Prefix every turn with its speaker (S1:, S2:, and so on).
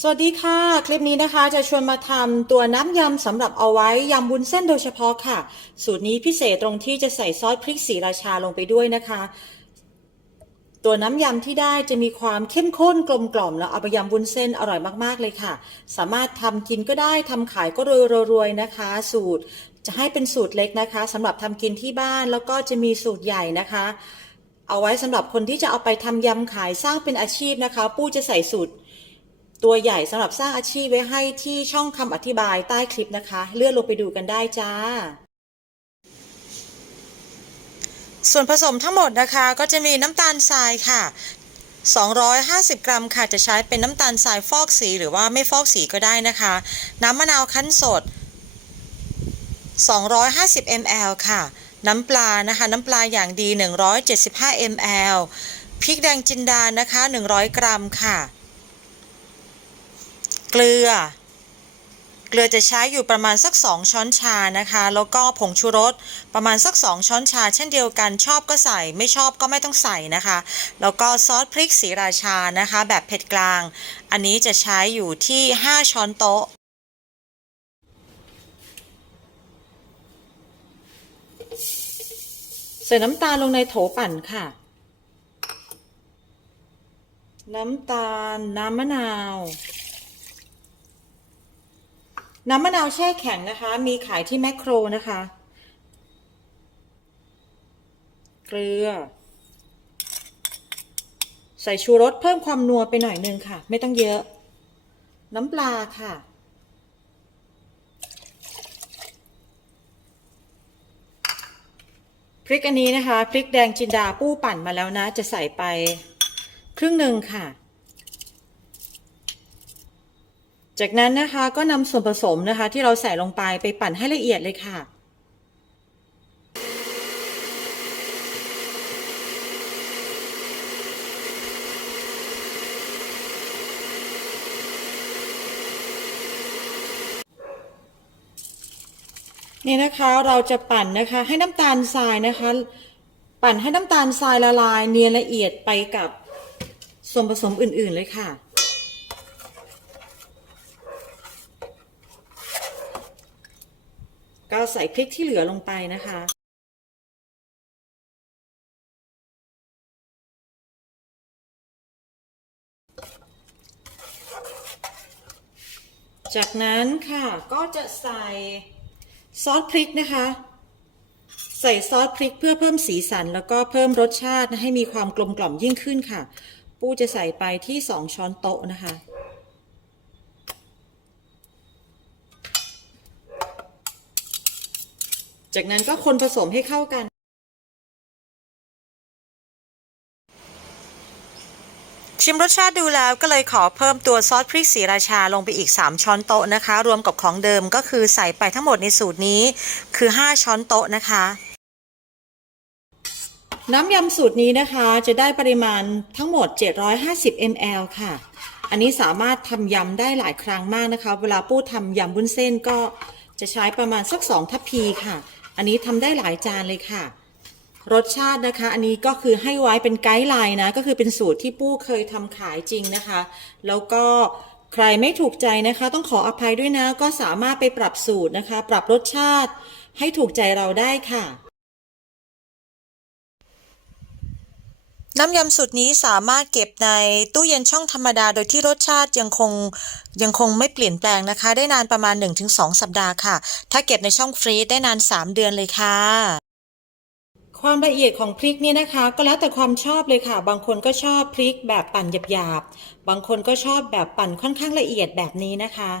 S1: สวัสดีค่ะ คลิปนี้นะคะจะชวนมาทำตัวน้ำยำสำหรับเอาไว้ยำวุ้นเส้นโดยเฉพาะค่ะ สูตรนี้พิเศษตรงที่จะใส่ซอสพริกสีราชาลงไปด้วยนะคะ ตัวน้ำยำที่ได้จะมีความเข้มข้นกลมกล่อมแล้วเอาไปยำวุ้นเส้นอร่อยมากๆเลยค่ะ สามารถทำกินก็ได้ทำขายก็รวยๆนะคะ สูตรจะให้เป็นสูตรเล็กนะคะสำหรับทำกินที่บ้านแล้วก็จะมีสูตรใหญ่นะคะ เอาไว้สำหรับคนที่จะเอาไปทำยำขายสร้างเป็นอาชีพนะคะ ปู้จะใส่สูตร ตัวใหญ่สำหรับสร้างอาชีพไว้ให้ที่ช่องคำอธิบายใต้คลิปนะคะ เลื่อนลงไปดูกันได้จ้า ส่วนผสมทั้งหมดนะคะก็จะมีน้ำตาลทรายค่ะ 250 กรัมค่ะจะใช้เป็นน้ำตาลทรายฟอกสีหรือว่าไม่ฟอกสีก็ได้นะคะ น้ำมะนาวคั้นสด 250 ml ค่ะ น้ำปลานะคะ น้ำปลาอย่างดี 175 ml พริกแดงจินดานะคะ 100 กรัมค่ะ เกลือ เกลือจะใช้อยู่ประมาณสัก 2 ช้อนชานะคะ แล้วก็ผงชูรสประมาณสัก 2 ช้อนชา เช่นเดียวกันชอบก็ใส่ ไม่ชอบก็ไม่ต้องใส่นะคะ แล้วก็ซอสพริกสีราชานะคะ แบบเผ็ดกลาง อันนี้จะใช้อยู่ที่ 5 ช้อนโต๊ะใส่น้ำตาลลงในโถปั่นค่ะ น้ำตาล น้ำมะนาว น้ำมะนาวแช่แข็งนะคะ มีขายที่แมคโครนะคะ เกลือ ใส่ชูรสเพิ่มความนัวไปหน่อยนึงค่ะ ไม่ต้องเยอะ น้ำปลาค่ะ พริกอันนี้นะคะ พริกแดงจินดาปู้ปั่นมาแล้วนะ จะใส่ไปครึ่งหนึ่งค่ะ จากนั้นนะคะก็นำส่วนผสมนะคะ ที่เราใส่ลงไปไปปั่นให้ละเอียดเลยค่ะ นี่นะคะเราจะปั่นนะคะให้น้ำตาลทรายนะคะ ปั่นให้น้ำตาลทรายละลายเนียนละเอียดไปกับส่วนผสมอื่นๆเลยค่ะ ใส่พริกที่เหลือลงไปนะคะจากนั้นค่ะก็จะใส่ซอสพริกนะคะ ใส่ซอสพริกเพื่อเพิ่มสีสัน แล้วก็เพิ่มรสชาติให้มีความกลมกล่อมยิ่งขึ้นค่ะ ปูจะใส่ไปที่ 2 ช้อนโต๊ะนะคะ จากนั้นก็คนผสมให้เข้ากัน ชิมรสชาติดูแล้วก็เลยขอเพิ่มตัวซอสพริกสีราชาลงไปอีก 3 ช้อนโต๊ะนะคะ รวมกับของเดิมก็คือใส่ไปทั้งหมดในสูตรนี้คือ 5 ช้อนโต๊ะนะคะ น้ำยำสูตรนี้นะคะจะได้ปริมาณทั้งหมด 750 ml ค่ะ อันนี้สามารถทำยำได้หลายครั้งมากนะคะ เวลาปู้ทำยำวุ้นเส้นก็จะใช้ประมาณสัก2ทัพพีค่ะ อันนี้ทำได้หลายจานเลยค่ะ รสชาตินะคะ อันนี้ก็คือให้ไว้เป็นไกด์ไลน์นะ ก็คือเป็นสูตรที่ปู้เคยทำขายจริงนะคะ แล้วก็ใครไม่ถูกใจนะคะ ต้องขออภัยด้วยนะ ก็สามารถไปปรับสูตรนะคะ ปรับรสชาติให้ถูกใจเราได้ค่ะ น้ำยำสูตรนี้สามารถเก็บในตู้เย็นช่องธรรมดา โดยที่รสชาติยังคงยังคงไม่เปลี่ยนแปลงนะคะ ได้นานประมาณ 1-2 สัปดาห์ค่ะ ถ้าเก็บในช่องฟรีซได้นาน 3 เดือนเลยค่ะ ความละเอียดของพริกนี่นะคะ ก็แล้วแต่ความชอบเลยค่ะ บางคนก็ชอบพริกแบบปั่นหยาบๆบางคนก็ชอบแบบปั่นค่อนข้างละเอียดแบบนี้นะคะ